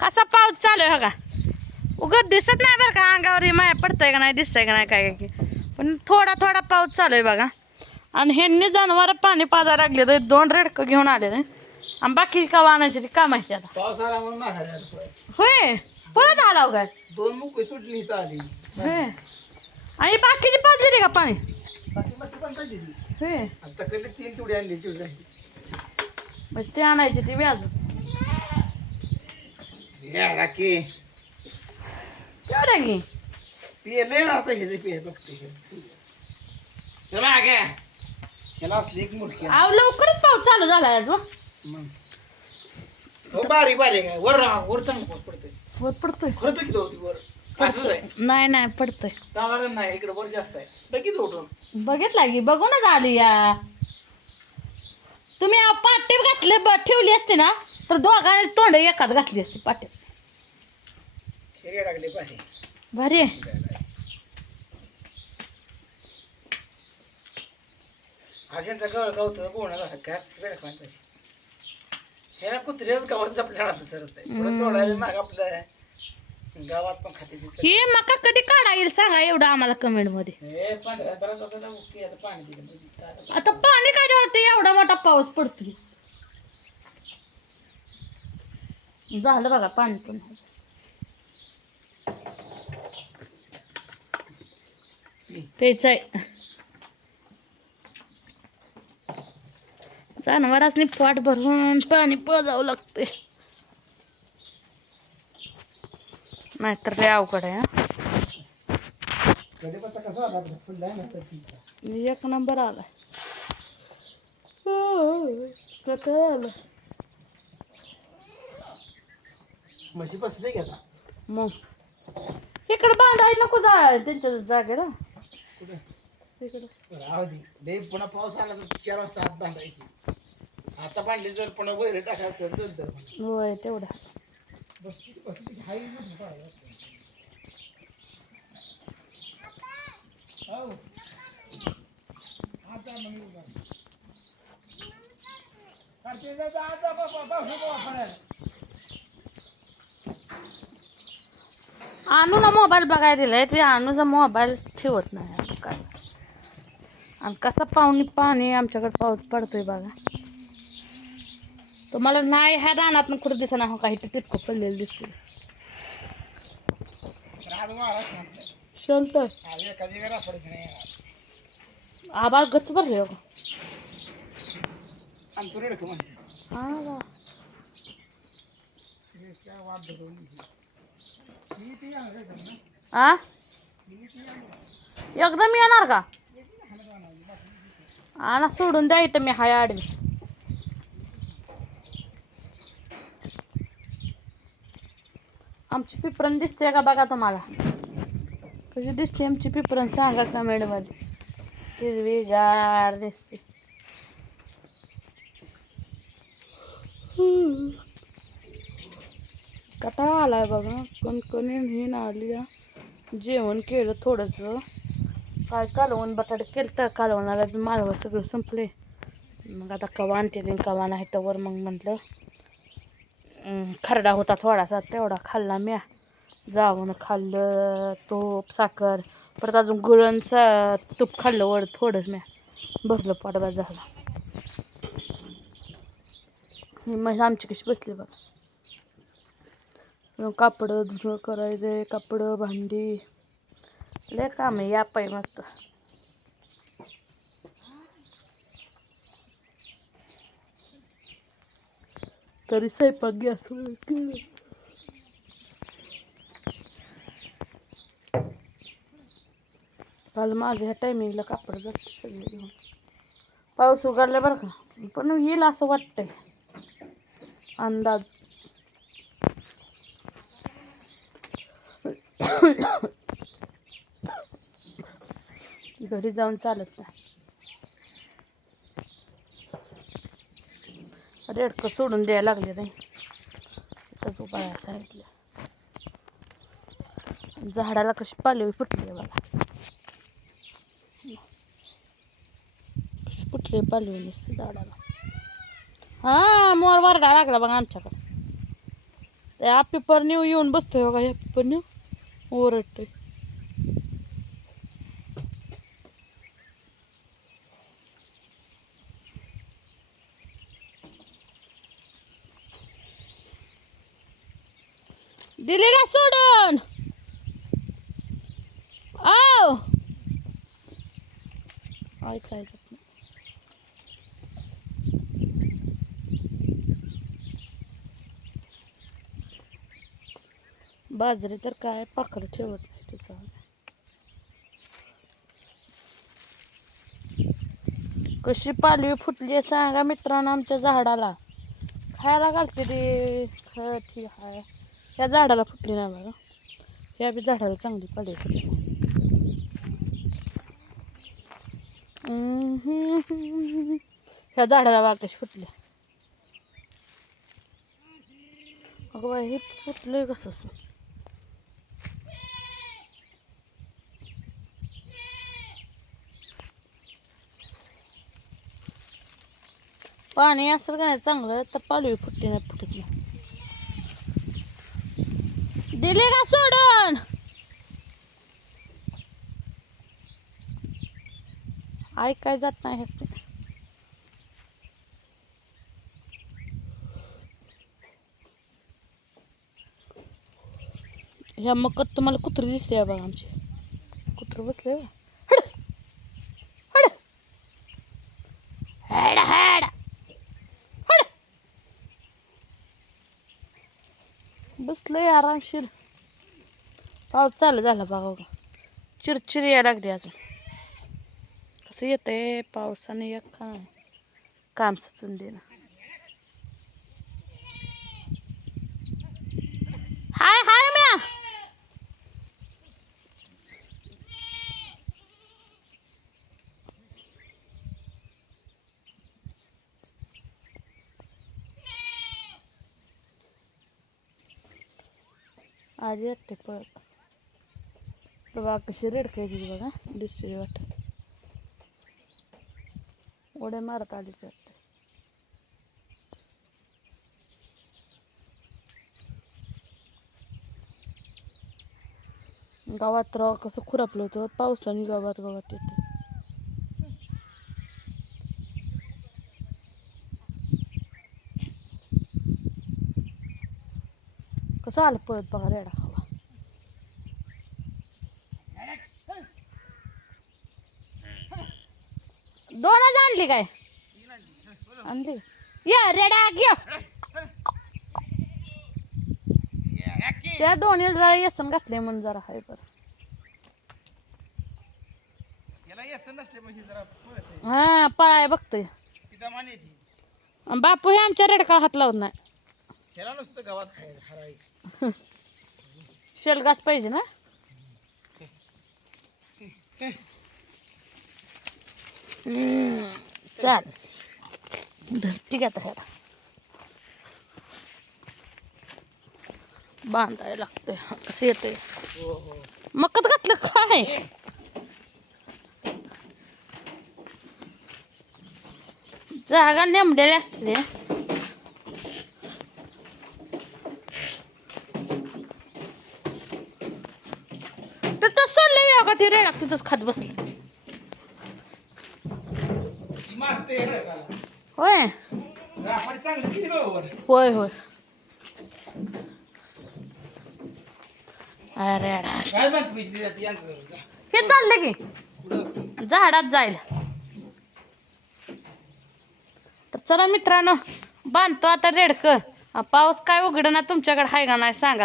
कसा पाऊस चालू आहे का उगत दिसत नाही बरं का अंगावर माया पडतंय का नाही दिसतंय का नाही काय की पण थोडा थोडा पाऊस चालू आहे बघा. आणि ह्यांनी जनावर पाणी पाजायला लागले तर 2 रेडकं घेऊन आले आणि बाकी का आणायची ती का माहिती आता पाऊस आला म्हणून होय परत आला काय 2 मुकळी सुटली इथं आली होय आणि बाकीची पाजली का पाणी बाकी मस्त पण पाहिजे होय आता कडे 3 तुडी आणली तुझी मग ते आणायची ती व्याज येडा की केवढ्या की पिले ना आता हे पिये बघते चला गे याला असली एक मुडकी अहो लवकरच पाऊस चालू झाला आज मग हो बारीक बारीक आहे वर वर चांगलं पाऊस पडतोय होत पडतोय खरं किती होती वर असंच आहे नाही नाही पडतोय चांगला नाही इकडे वर जास्त आहे बघित उठून बघितला की बघूनच आली या तुम्ही पाटे घातले ठेवली असते ना तर दोघांनी तोंड एकाच घातली असते पाटे हिरे लागले पाहिजे भारी आहे. आज्यांचा गळ गावतं कोणा घात वेळ खायला ह्या कुत्र्याच गावात जपल्या सरत आहे पुढे तोडायला माग आपलं गावात पण खाते ही मका कधी काढा येईल सांगा एवढं आम्हाला कमेंट मध्ये आता पाणी काय वाटतं एवढा मोठा पाऊस पडतोय झालं बघा पाणी पण प्यायचंय जनावरांनी पोट भरून पाणी पाजावं लागते नाहीतर लय अवघड आहे एक नंबर आलाय आला म्हशी बसले की आता मग इकडे बांधायला नको जा त्यांच्या जागेला इकडे पुन्हा पाऊस आला तर 4 वाजता आत बांधायची आता बांधली तर पुन्हा वैर टाकायचं होय तेवढा आणूला मोबाईल बघायला दिलाय ते आणूचा मोबाईल ठेवत नाही आता काय आणि कसा पाणी आमच्याकडे पाऊस पडतोय बघा तुम्हाला नाही ह्या रानात कुठं दिसत नाही काही टिपकं पडलेलं दिसते शांत आबाळ गच्च भरले आ एकदम येणार का आणा सोडून द्या इथं मी हाय आडवी आमची पिपरण दिसते का बघा तुम्हाला कशी दिसते आमची पिपरण सांगा कमेंट मध्ये हिरवीगार दिसते कटाळा आलाय बघा कणकणी हीन आली जेवण केलं थोडंसं काय कालवण बटाटे केलं तर कालवणाला बी मालवं सगळं संपले मग आता कवा आणते कवा नाही तर मग म्हटलं खरडा होता थोडासा तेवढा खाल्ला म्या जाऊन खाल्लं तूप साखर परत अजून गुळणचं तूप खाल्लं वर थोडंच म्या भरलं पाडवा झाला मग आमची कशी बसली बघा कापडं धुणं करायचे कापडं भांडी लय काम आहे या पाय मस्त तरी स्वयंपाक गॅसवर केलं काल माझ्या ह्या टायमिंगला कापड जाते सगळे घेऊन पाऊस उघडला बरं का पण येईल असं वाटतंय अंदाज घरी जाऊन चालत नाही रेडकं सोडून द्यायला लागले नाही इथंच उभा सांगितलं झाडाला कशी पालवी फुटली बघा फुटली पालवी नसते झाडाला हा मोर वरडा लागला बघा आमच्याकडे त्या पेपर न्यू येऊन बसतोय बघा, ह्या पेपर न्यू ओरडतोय. दिली का सोडून? आओ ऐकायचं नाही. बाजरी तर काय पाखर ठेवत नाही तिचा. कशी पालवी फुटली सांगा मित्रांनो आमच्या झाडाला. खायला घालते ते खत ही हाय. या झाडाला फुटली नाही बघा. या बी झाडाला चांगली पालवी फुटली. ह्या झाडाला बघा कशी फुटली. अगं बाई हे फुटलंय कसं असं. पाणी असेल का नाही चांगलं तर पालवी फुटली नाही फुटत नाही. दिली का सोडून? ऐकाय जात नाही हेच ते. ह्या मकत तुम्हाला कुत्री दिसते बघा आमची. कुत्र बसले हड हड हड हड हड बसलंय आरामशीर. पाऊस चालू झाला बघा बघा. चिरचिर यायला लागली अजून. कसं येतंय पावसाने एक काय काम सुचून देणं. हाय हाय म्या. आज येते परत. बघा कशी रेडकायची बघा दिसते वाटत. उड्या मारत आली तर गावात राव कसं खुरापलं होतं पावसाने. गावात गावात येते. कसं आलं पळत बघा रेडा खावा. दोनच आणली काय? आणली या रेडा घ्या. त्या दोन्ही जरा येसन घातले म्हणून जरा हाय बरं. हा पळाय बघतोय. बापू हे आमच्या रेडका हात लावत नाही. शेलगाच पाहिजे ना. चाल धरती का ह्याला बांधायला लागतंय. कसं येतंय मकत घातलं काय. जागा नेमलेली असते. तिथं सोडले का ती रेडा तिथंच खात बसले. होय होय होय. अरे हे चाललं की झाडात जायला. तर चला मित्रांनो बांधतो आता रेडकं. पाऊस काय उघडना तुमच्याकडे हाय का नाही सांगा.